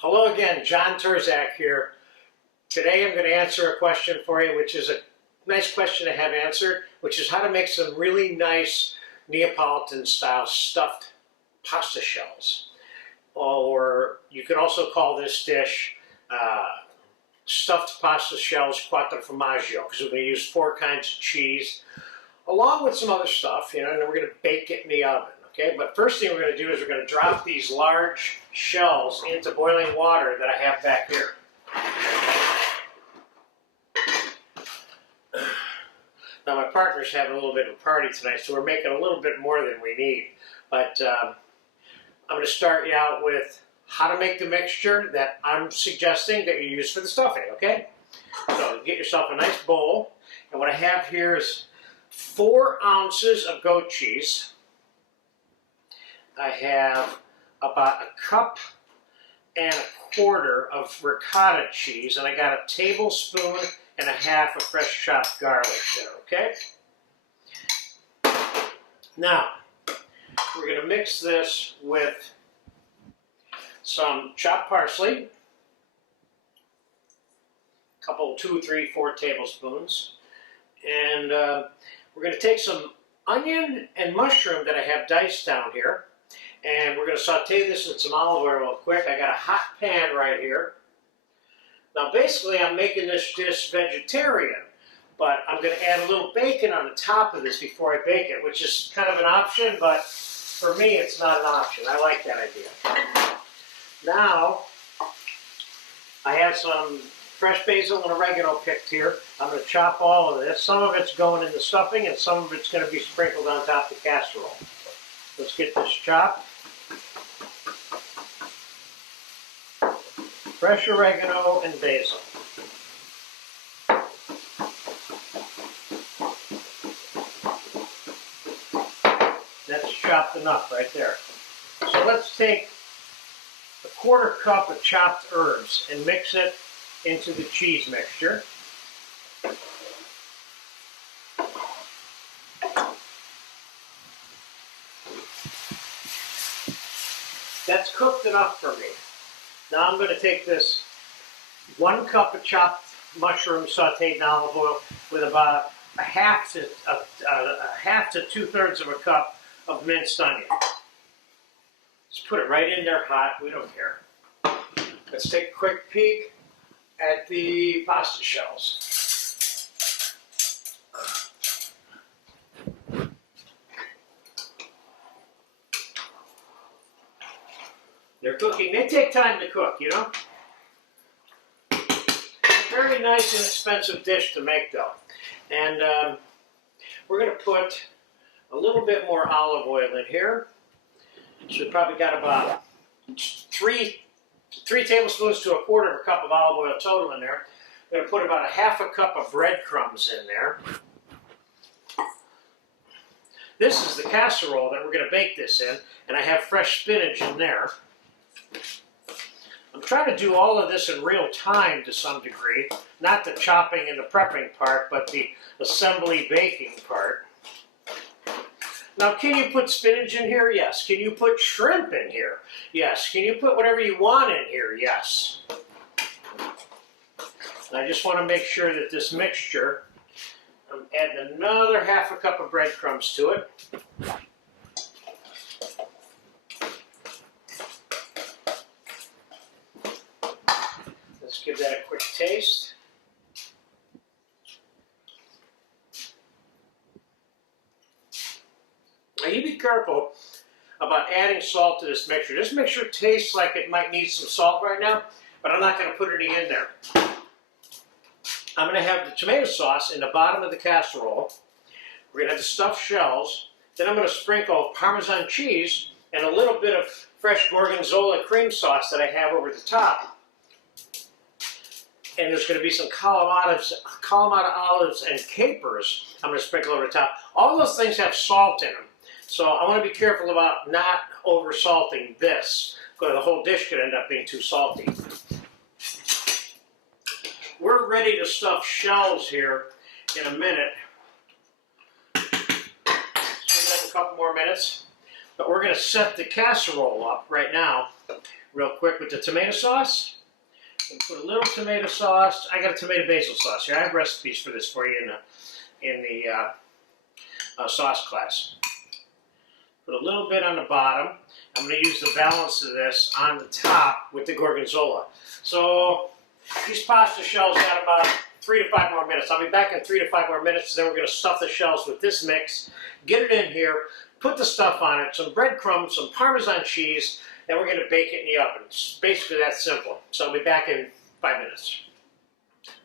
Hello again, John Turzak here. Today I'm going to answer a question for you, which is a nice question to have answered, which is how to make some really nice Neapolitan-style stuffed pasta shells. Or you could also call this dish stuffed pasta shells quattro formaggio, because we're going to use 4 kinds of cheese, along with some other stuff, and then we're going to bake it in the oven. Okay, but first thing we're going to do is we're going to drop these large shells into boiling water that I have back here. Now my partner's having a little bit of a party tonight, so we're making a little bit more than we need. But I'm going to start you out with how to make the mixture that I'm suggesting that you use for the stuffing, okay? So get yourself a nice bowl, and what I have here is 4 ounces of goat cheese. I have about 1.25 cups of ricotta cheese, and I got 1.5 tablespoons of fresh chopped garlic there, okay? Now, we're going to mix this with some chopped parsley, 2, 3, 4 tablespoons, and we're going to take some onion and mushroom that I have diced down here. And we're going to saute this in some olive oil real quick. I got a hot pan right here. Now basically I'm making this dish vegetarian, but I'm going to add a little bacon on the top of this before I bake it, which is kind of an option, but for me it's not an option. I like that idea. Now I have some fresh basil and oregano picked here. I'm going to chop all of this. Some of it's going in the stuffing and some of it's going to be sprinkled on top of the casserole. Let's get this chopped. Fresh oregano and basil. That's chopped enough right there. So let's take 1/4 cup of chopped herbs and mix it into the cheese mixture. That's cooked enough for me. Now I'm going to take this 1 cup of chopped mushroom sauteed in olive oil with about a half to 2/3 of a cup of minced onion. Just put it right in there hot. We don't care. Let's take a quick peek at the pasta shells. They're cooking. They take time to cook, you know. It's a very nice, inexpensive dish to make, though. And we're going to put a little bit more olive oil in here. So we probably got about 3 tablespoons to 1/4 cup of olive oil total in there. We're going to put about 1/2 cup of breadcrumbs in there. This is the casserole that we're going to bake this in, and I have fresh spinach in there. I'm trying to do all of this in real time to some degree, not the chopping and the prepping part, but the assembly baking part. Now, can you put spinach in here? Yes. Can you put shrimp in here? Yes. Can you put whatever you want in here? Yes. And I just want to make sure that this mixture, I'm adding another 1/2 cup of breadcrumbs to it. Let's give that a quick taste. Now you be careful about adding salt to this mixture. This mixture tastes like it might need some salt right now, but I'm not going to put any in there. I'm going to have the tomato sauce in the bottom of the casserole. We're going to have the stuffed shells. Then I'm going to sprinkle Parmesan cheese and a little bit of fresh Gorgonzola cream sauce that I have over the top. And there's going to be some Kalamata olives and capers I'm going to sprinkle over the top. All those things have salt in them. So I want to be careful about not over-salting this, because the whole dish could end up being too salty. We're ready to stuff shells here in a minute. Just give it a couple more minutes. But we're going to set the casserole up right now real quick with the tomato sauce. And put a little tomato sauce. I got a tomato basil sauce here. I have recipes for this for you in the sauce class. Put a little bit on the bottom. I'm going to use the balance of this on the top with the gorgonzola. So these pasta shells got about 3 to 5 more minutes. I'll be back in 3 to 5 more minutes. Then we're going to stuff the shells with this mix, get it in here, put the stuff on it, some breadcrumbs, some Parmesan cheese, then we're going to bake it in the oven. It's basically that simple. So I'll be back in 5 minutes.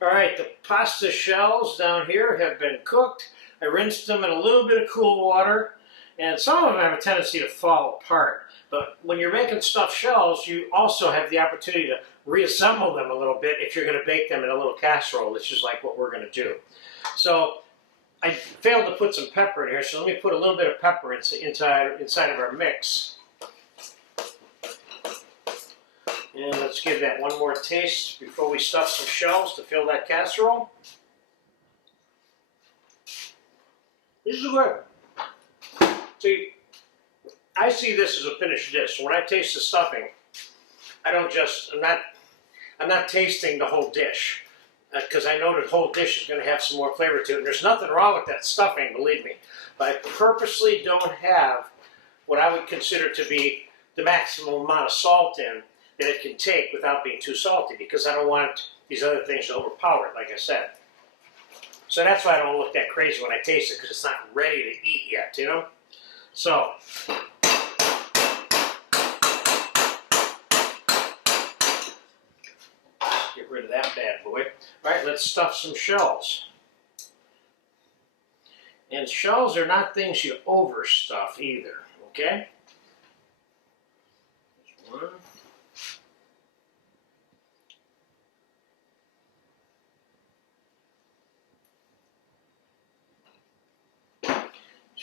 All right, the pasta shells down here have been cooked. I rinsed them in a little bit of cool water, and some of them have a tendency to fall apart. But when you're making stuffed shells, you also have the opportunity to reassemble them a little bit if you're going to bake them in a little casserole, which is like what we're going to do. So I failed to put some pepper in here, so let me put a little bit of pepper inside of our mix. And let's give that one more taste before we stuff some shells to fill that casserole. This is good. See, I see this as a finished dish. So when I taste the stuffing, I'm not tasting the whole dish, because I know the whole dish is going to have some more flavor to it. And there's nothing wrong with that stuffing, believe me. But I purposely don't have what I would consider to be the maximum amount of salt in that it can take without being too salty, because I don't want these other things to overpower it, like I said. So that's why I don't look that crazy when I taste it, because it's not ready to eat yet, you know? So, get rid of that bad boy. All right, let's stuff some shells. And shells are not things you overstuff either, okay? There's one.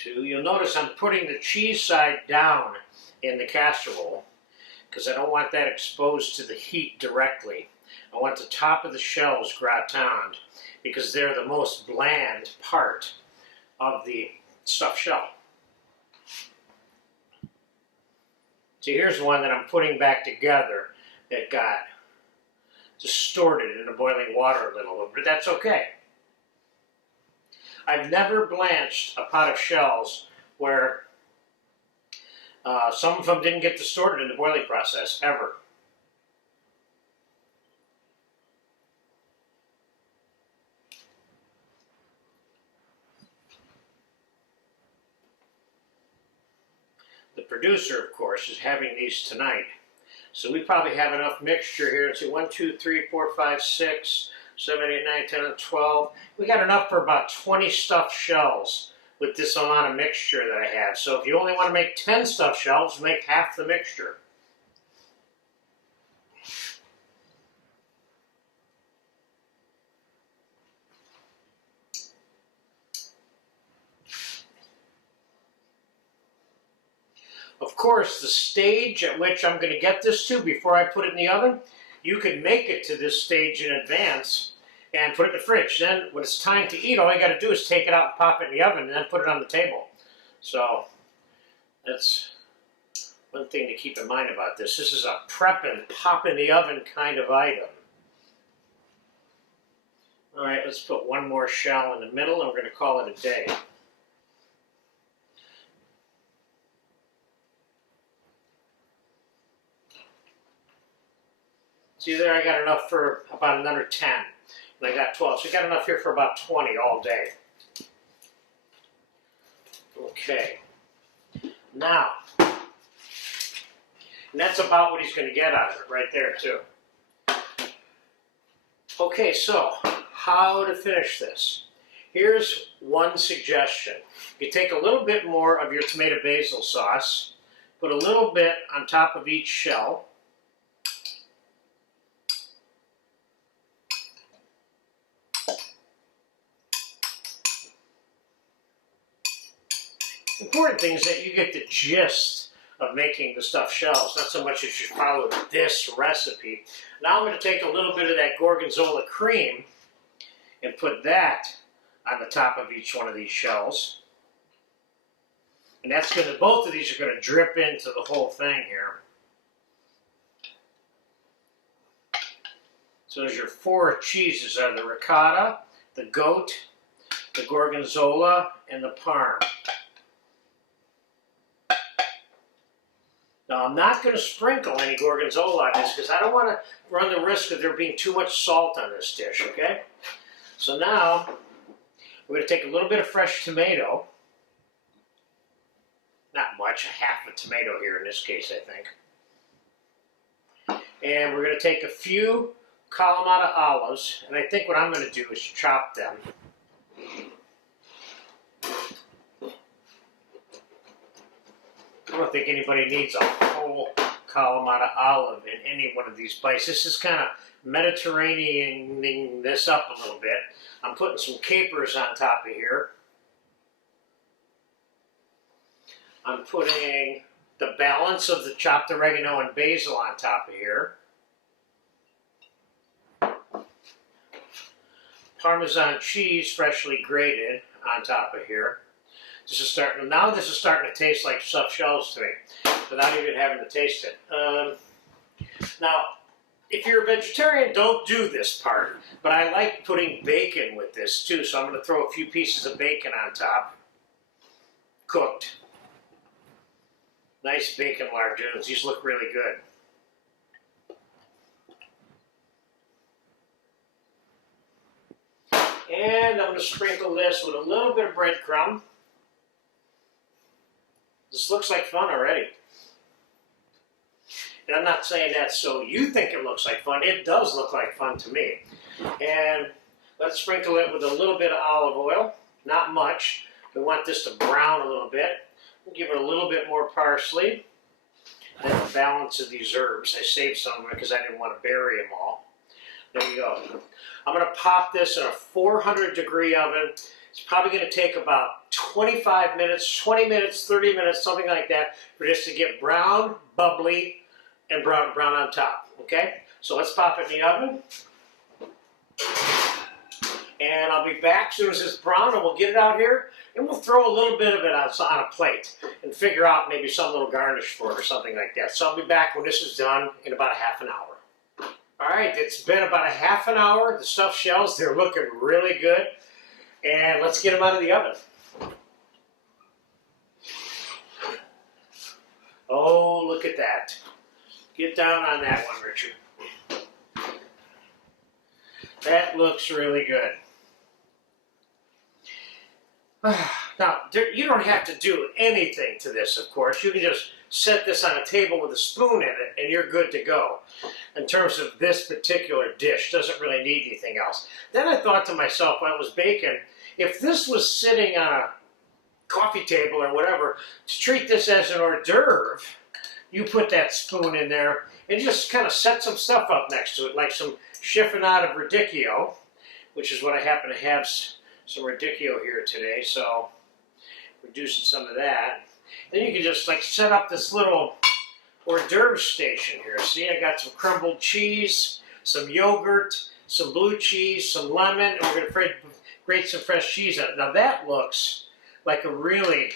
2. You'll notice I'm putting the cheese side down in the casserole because I don't want that exposed to the heat directly. I want the top of the shells gratined because they're the most bland part of the stuffed shell. See, here's one that I'm putting back together that got distorted in the boiling water a little, but that's okay. I've never blanched a pot of shells where some of them didn't get distorted in the boiling process, ever. The producer, of course, is having these tonight. So we probably have enough mixture here. Let's see, 1, 2, 3, 4, 5, 6, 7, 8, 9, 10, and 12. We got enough for about 20 stuffed shells with this amount of mixture that I have. So if you only want to make 10 stuffed shells, make half the mixture. Of course, the stage at which I'm going to get this to before I put it in the oven, you can make it to this stage in advance and put it in the fridge. Then when it's time to eat, all you got to do is take it out and pop it in the oven and then put it on the table. So that's one thing to keep in mind about this. This is a prep and pop in the oven kind of item. All right, let's put one more shell in the middle and we're going to call it a day. See there, I got enough for about another 10. And I got 12. So I got enough here for about 20 all day. Okay. Now, and that's about what he's going to get out of it right there too. Okay, so how to finish this. Here's one suggestion. You take a little bit more of your tomato basil sauce, put a little bit on top of each shell. The important thing is that you get the gist of making the stuffed shells, not so much that you follow this recipe. Now I'm going to take a little bit of that gorgonzola cream and put that on the top of each one of these shells. And that's going to, both of these are going to drip into the whole thing here. So there's your 4 cheeses are the ricotta, the goat, the gorgonzola, and the parm. Now I'm not going to sprinkle any gorgonzola on this because I don't want to run the risk of there being too much salt on this dish, okay? So now we're going to take a little bit of fresh tomato. Not much, a half a tomato here in this case, I think. And we're going to take a few Kalamata olives, and I think what I'm going to do is chop them. I don't think anybody needs a whole Kalamata olive in any one of these bites. This is kind of Mediterraneaning this up a little bit. I'm putting some capers on top of here. I'm putting the balance of the chopped oregano and basil on top of here. Parmesan cheese, freshly grated, on top of here. This is starting to taste like stuffed shells to me, without even having to taste it. Now, if you're a vegetarian, don't do this part, but I like putting bacon with this too, so I'm going to throw a few pieces of bacon on top, cooked. Nice bacon lardoons. These look really good. And I'm going to sprinkle this with a little bit of breadcrumb. This looks like fun already. And I'm not saying that so you think it looks like fun. It does look like fun to me. And let's sprinkle it with a little bit of olive oil. Not much. We want this to brown a little bit. We'll give it a little bit more parsley. And the balance of these herbs. I saved some of them because I didn't want to bury them all. There you go. I'm going to pop this in a 400-degree oven. It's probably going to take about 25 minutes, 20 minutes, 30 minutes, something like that, for this to get brown, bubbly, and brown on top. Okay? So let's pop it in the oven. And I'll be back as soon as it's brown, and we'll get it out here, and we'll throw a little bit of it on a plate and figure out maybe some little garnish for it or something like that. So I'll be back when this is done in about a half an hour. All right, it's been about a half an hour. The stuffed shells, they're looking really good. And let's get them out of the oven. Oh, look at that. Get down on that one, Richard. That looks really good. Now, you don't have to do anything to this, of course. You can just set this on a table with a spoon in it, and you're good to go. In terms of this particular dish, doesn't really need anything else. Then I thought to myself, when it was bacon, if this was sitting on a coffee table or whatever, to treat this as an hors d'oeuvre, you put that spoon in there and just kind of set some stuff up next to it, like some chiffonade of radicchio, which is what I happen to have some radicchio here today, so reducing some of that. Then you can just like set up this little hors d'oeuvre station here. See, I got some crumbled cheese, some yogurt, some blue cheese, some lemon, and we're going to grate some fresh cheese on it. Now that looks like a really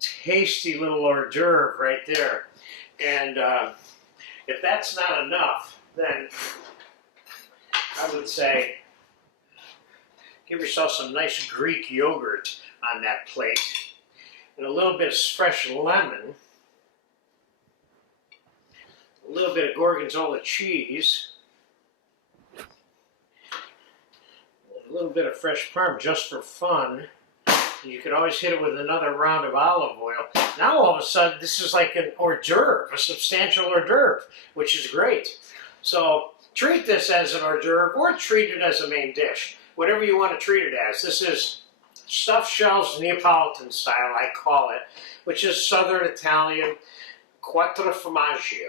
tasty little hors d'oeuvre right there. And if that's not enough, then I would say give yourself some nice Greek yogurt on that plate and a little bit of fresh lemon, a little bit of gorgonzola cheese, a little bit of fresh parm just for fun. You could always hit it with another round of olive oil. Now all of a sudden this is like an hors d'oeuvre, a substantial hors d'oeuvre, which is great. So treat this as an hors d'oeuvre or treat it as a main dish, whatever you want to treat it as. This is stuffed shells Neapolitan style, I call it, which is Southern Italian quattro formaggio.